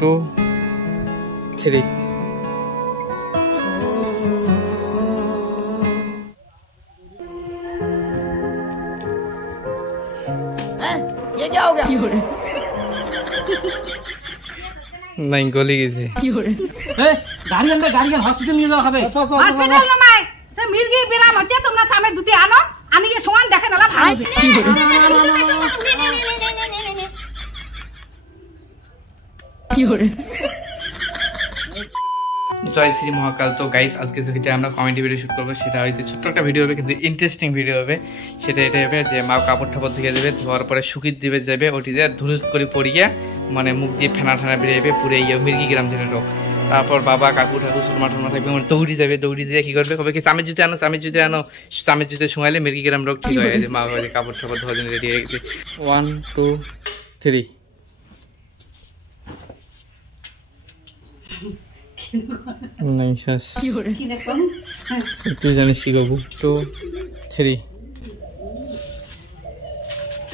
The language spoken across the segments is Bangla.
2 3 ये क्या हो गया? नहीं गोली गई थी। गाड़ी अंदर गाड़ी के हॉस्पिटल নিয়ে যাওয়া হবে। হসপিটাল নয় তো মির্গি বিরাম হচ্ছে তোমরা সামনে দুটি আনো আনি যে সমান দেখে নালা ভালো কি হরে জয় শ্রী মহাকাল। তো গাইস আজকে যেটা আমরা কমেডি ভিডিও শুট করবো সেটা হচ্ছে ছোট্ট একটা ভিডিও হবে কিন্তু ইন্টারেস্টিং ভিডিও হবে। সেটা এটা হবে যে মা কাপড় ঠাপড় ধুয়ে দেবে, ধোয়ার পরে শুকিয়ে দিবে যাবে, ওটি দিয়ে ধুরুস করে পড়িয়ে মানে মুখ দিয়ে ফেনা ঠানা বেরিয়ে পুরো মির্গি গ্রাম ছেলেটাও। তারপর বাবা কাকু ঠাকু সুরমা টুরমা থাকবে মানে দৌড়ি যাবে, দৌড়ি দিয়ে কী করবে কবে কি চামের জুতে আনো, চামের জুতে আনো, চামের জুতে শোঁয়ালে মির্গি গ্রাম রোগ ঠিক হয়ে গেছে। মা বাবা কাপড় ঠাপড় ধোয়ার জন্য রেডি হয়ে গেছে। 1 2 3 नहीं शास তুই জানিস কি করবো। 2 3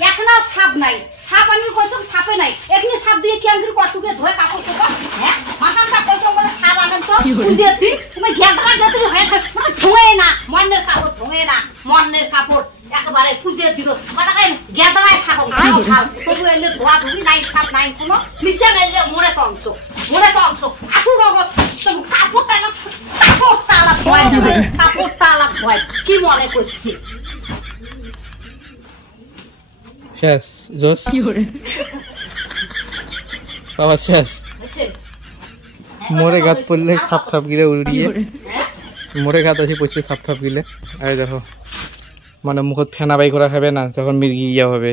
এখনো সাপ নাই, সাপ আনি কইছো সাপে নাই, এখনি সাপ দিয়ে কি আনকি কটুকে ধোয় কাপড় করব হ্যাঁ মাথাটা কইছো বলে সাপ আনেন তো বুঝিয়েছি তুমি গেদরা গেদরি হয়ে থাক ধোয় না মন্নের কাপড় ধোয় না মন্নের কাপড় একেবারে খুঁজে দিল কটাকাই গেদরায় থাকো ভালো ভালো তবু এলে ধোয়া ধুবি নাই সাপ নাই কোনো মিশে গেলে মোড়ে তংস আসু বাবা তুমি কাপড়টা না কাপড়টা আলাদা হয় কি মনে করছি শেষ জোস কি করে বাবা শেষ মোরে গাত পড়লে সাপ সাপ গিলে উড়িয়ে মোরে গাত আসি পড়ছে সাপ সাপ গিলে। আরে দেখো মানে মুখত ফেনা বাই করা খাবে না যখন মির্গি ইয়া হবে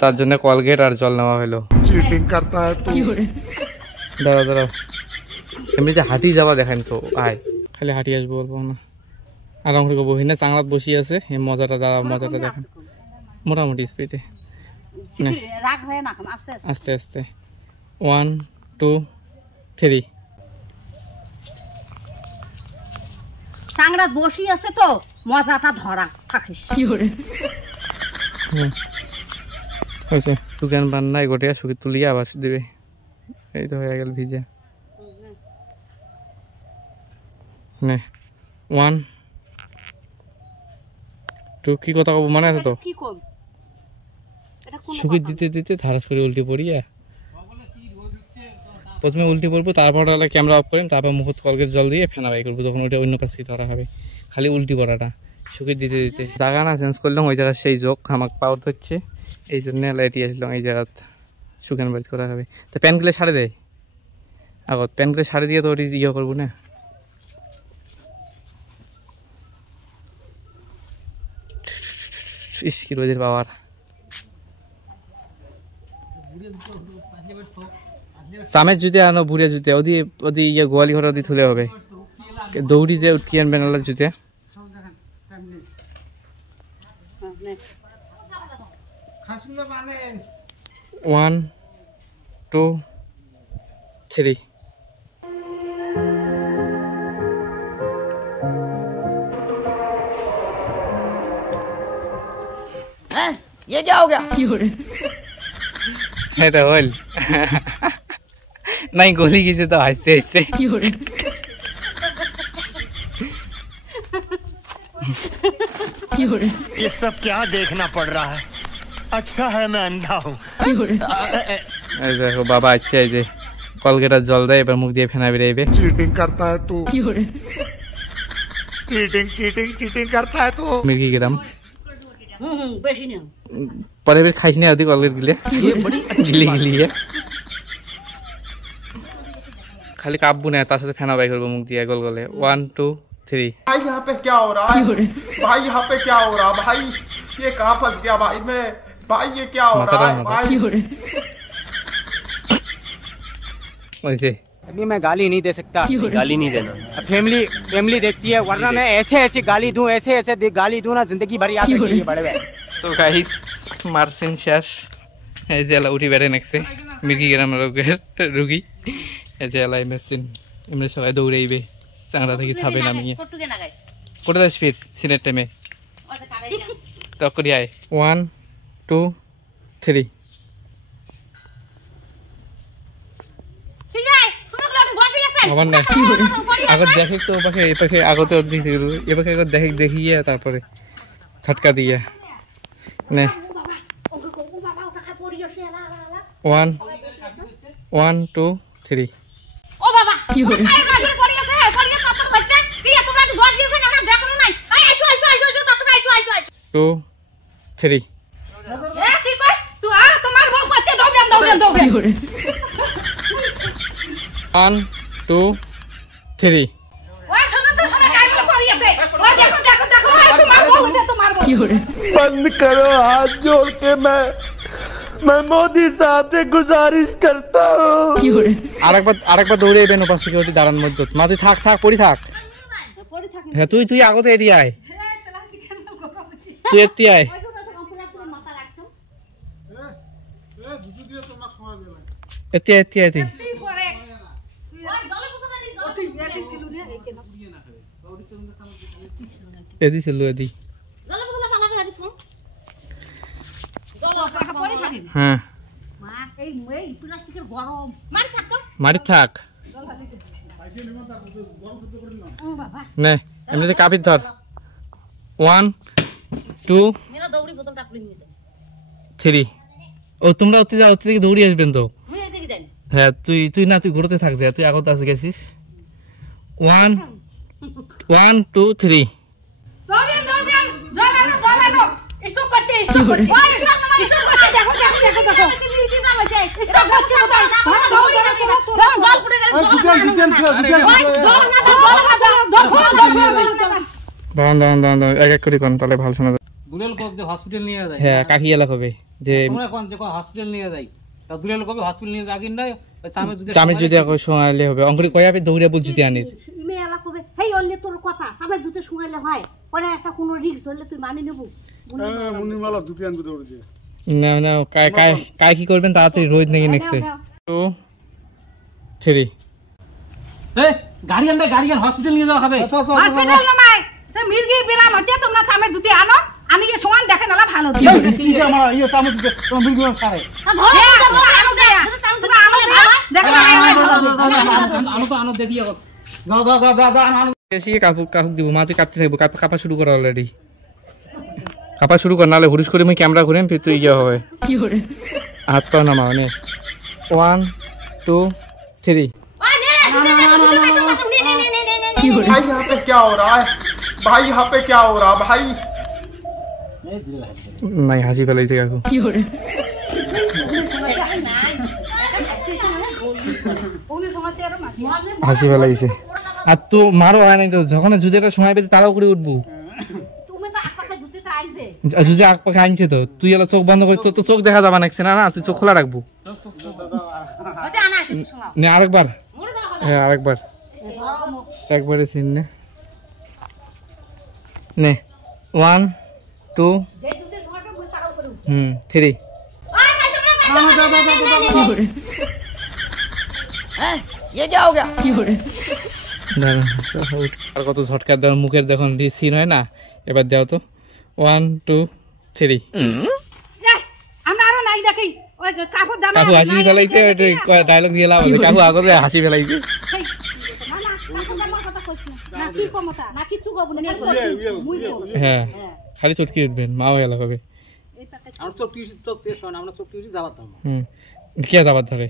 তার জন্য কলগেট আর জল নেওয়া হলো। চিটিং করতা है तू দাঁড়াও দাঁড়াও এমনি যে হাঁটি যাওয়া দেখেন তো আয় খালি হাঁটি আসবো বলবো না আরাম করে বহি না চাংলাত বসি আছে এই মজাটা দাঁড়াও মজাটা দেখেন মোটামুটি স্পিডে রাগ হয় না আস্তে আস্তে আস্তে 1 2 3 চাংলাত বসি আছে তো মজাটা ধরা থাকিস কি করে হয়েছে দোকান বান্নাই গোটে শুকি তুলিয়ে আবার দেবে এই তো হয়ে গেল ভিজে নে 1 2 কি কথা মনে আছে তো কি কম শুকি দিতে দিতে ধারাস করে উল্টে পড়িয়া প্রথমে উল্টে পড়বো তারপর ক্যামেরা অফ করেন তারপর মুখত কলগেট জল দিয়ে ফেনা বাই করবো যখন ওইটা অন্য পাশে ধরা হবে খালি উল্টি পড়াটা শুকি দিতে দিতে জায়গা না চেঞ্জ করলাম ওই জায়গায় সেই যোগ আমাকে পাওয়ার হচ্ছে এই জন্য লাইটি আসলাম এই জায়গাত শুকান বাড়ি করা হবে। তো প্যান্টগুলো সারে দেয় আগত প্যান্টগুলো সারে দিয়ে তো ওটি ইয়ে করবো না ইস্কি রোজের পাওয়ার চামের জুতে আনো বুড়ে জুতে ওদি ওদি ইয়ে গোয়ালি ঘরে ওদি থুলে হবে দৌড়ি দিয়ে উঠকি আনবে নালার জুতে 1 2 3 हैं? ये क्या हो गया? এটা হল নাই গলি গেছে তো হাসতে হাসতে ये सब क्या देखना पड़ रहा है। अच्छा है मैं अंधा हूँ। দেখো বাবা আচ্ছা এই যে কলগেটার জল দেয় এবার মুখ দিয়ে ফেনা বেরিয়ে चीटिंग करता है तू। चीटिंग करता है तू। মির্গি গ্রাম বেশি না পরে ফির খাইস না ওদি কলগেট গিলে গিলি গিলিয়ে খালি কাব্বু না তার সাথে ফেনা বাই করবো মুখ দিয়ে গোল গোলে 1 2 3 भाई यहाँ पे क्या हो रहा है भाई यहाँ पे क्या हो रहा है भाई ये कहाँ फंस गया भाई मैं भाई ये क्या हो रहा है भाई वैसे अभी मैं गाली नहीं दे सकता गाली नहीं देना फैमिली देखती है वरना मैं ऐसे गाली दूं ऐसे गाली दूं ना जिंदगी भर याद रखेंगे बड़े भाई। তো গাইস মারসিন শেষ এই যে এলা উঠি বেড়ে নেকছে মির্গি গ্রামের রুগী এই যে এলাই মেশিন এমনি সবাই দৌড়াইবে চাংড়া থেকে ছাবে নামিয়ে কোটে যাস ফির সিনের টাইমে টক করি আয় 1 2 3 গেছে আমার না আগত দেখে তো ওপাকে এপাকে আগতে অর্ধেক এপাকে আগত দেখে দেখিয়ে তারপরে ছটকা দিয়ে নে ও বাবা ওটা খাই পড়ে গেছে এলা 1 1 2 3 ও বাবা কি হলো পড়ে গেছে পড়ে গেছে কত হচ্ছে কি তোমরা বস গেছে না দেখো নাই আইসো কত আইসো 2 3 এ কি কই তুই তোমার বউ পাচ্ছে দাও 1 2 3 ওই শোনো তো শোনো কাই বলে পড়ে গেছে ওই দেখো তোমার বউ হচ্ছে তোমার বউ কি হলো बंद करो हाथ जोड़ के मैं मोदी साहब से गुजारिश करता हूँ আরেকবার দৌড়ে এবেন ওপাশ থেকে ওটি দাঁড়ান মজুত মা তুই থাক পড়ি থাক হ্যাঁ তুই আগতে এড়িয়ে আয় তুই এত্তি আয় এত্তি আয় তুই এদি ছিল এদি হ্যাঁ মারি থাক নে এমনিতে কাপির ধর 1 2 3 ও তোমরা অতি থেকে দৌড়ি আসবেন তো হ্যাঁ তুই না তুই ঘুরতে থাক যা তুই আগত আসে গেছিস 1 2 3 দাঁড়ান এক এক করে কোন তাহলে ভালো শোনা যাবে দুলাল কক যে হসপিটাল নিয়ে যায় হ্যাঁ কাকি এলা হবে যে তোমরা কোন যে হসপিটাল নিয়ে যায় তা দুলাল কবে হসপিটাল নিয়ে যাগিন না চামে যদি শোনাইলে হবে অঙ্কুরি কয়াবে দৌড়ে বুঝতে আনির মেলা কবে হেই অন্য তোর কথা চামে জুতে শুনাইলে হয় পরে একটা কোনো রিস্ক হলে তুই মানি নেব मुनीमाला जूते आन दौड़ दे না কাই কি করবেন তাড়াতাড়ি রোজ নাকি নেক্সট 2 3 এই গাড়ি হসপিটাল নিয়ে যাওয়া হবে হসপিটাল নমাই তো মির্গি বিরাম হচ্ছে তোমরা চামে জুতে আনো আমি কি সমান দেখে নালা ভালো কি যে আমার ইয়ে সামনে জুতে তোমার মির্গি সারে আনো যায় তোমরা আনো দেখো আনো দেখিয়ে যাও আনো এসে কাপড় দিব মা তুই কাঁপতে থাকবো কাপা শুরু করা অলরেডি কাপা শুরু কর নাহলে হুড়ুস করে আমি ক্যামেরা ঘুরেন ফির তুই ইয়ে হবে হাত পা নামাও নে 1 2 3 भाई यहाँ पे क्या हो रहा है भाई यहाँ पे क्या हो रहा भाई নাই হাসি ফেলাইছে কাকু হাসি ফেলাইছে আর তো মারো হয় নাই তো যখন জুতেটা সময় পেতে তারাও করে উঠবো জুজে আগ পাখে আনছে তো তুই এলা চোখ বন্ধ করে তো চোখ দেখা যাবা নাকছে না তুই চোখ খোলা রাখবো নে আরেকবার হ্যাঁ আরেকবার একবারে সিন নে 1 2 3 ये क्या हो गया আর কত ঝটকা দেওয়ার মুখের যখন সিন হয় না এবার দাও তো 1 2 3 আমরা আরো নাই দেখি ওই কাপড় জামা কাকু হাসি ফেলাইছে ডায়লগ দিয়ে লাভ আছে কাকু আগতে হাসি ফেলাইছে না কাপড় জামার কথা কইছ না কি কমতা না কিছু কব না হ্যাঁ খালি চটকি উঠবেন মাও এলা হবে আমরা তো টিউশন তো শোন আমরা তো টিউশন যাবাত না কে যাবার ধরে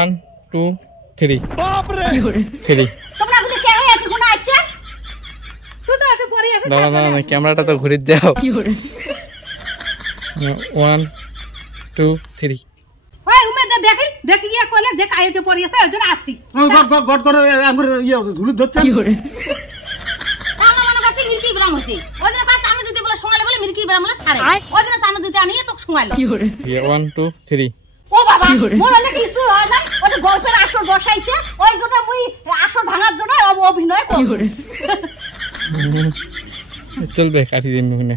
1 2 3 বাপ রে 3 তোমরা গুলো কে হই আছে কোন আছে তুই তো এসে পড়ে আছে না ক্যামেরাটা তো ঘুরে দাও 1 2 3 ওই উমে যে দেখি ইয়া কলে যে কাইতে পড়ে আছে ওই জন্য আসছি গট করে আমার ইয়ে ধুলি ধরছে আমার মনে কাছে মিরকি গ্রাম হচ্ছে ওই জন্য কাছে আমি যদি বলে শুনাইলে বলে মিরকি গ্রাম বলে ছাড়ে ওই জন্য আমি যদি আনিয়ে তো শুনাইলো 1 2 3 ও বাবা মোরালে কিছু হয় না ওই গল্পের আসর বসাইছে ওই জন্য মুই আসর ভাঙার জন্য অভিনয় করি চলবে কাটি দিন মনে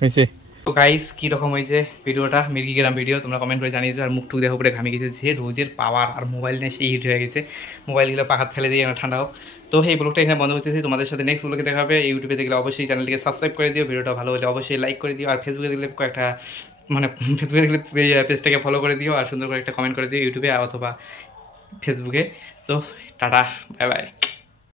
হইছে তো গাইস কি রকম হইছে ভিডিওটা মির্গি গ্রাম ভিডিও তোমরা কমেন্ট করে জানিয়ে দিও আর মুখটুক দেখো পরে ঘামে গেছে যে রোজের পাওয়ার আর মোবাইল নিয়ে সেই হিট হয়ে গেছে মোবাইলগুলো পাখাত ফেলে দিয়ে ঠান্ডা হোক তো এই ব্লগটা এখানে বন্ধ করতেছি তোমাদের সাথে নেক্সট ব্লগে দেখা হবে ইউটিউবে দেখলে অবশ্যই চ্যানেলটিকে সাবস্ক্রাইব করে দিও ভিডিওটা ভালো হলে অবশ্যই লাইক করে দিও আর ফেসবুকে দেখলে কয়েকটা মানে ফেসবুকে দেখলে পেজটাকে ফলো করে দিও আর সুন্দর করে একটা কমেন্ট করে দিও ইউটিউবে অথবা ফেসবুকে। তো টাটা, বাই বাই।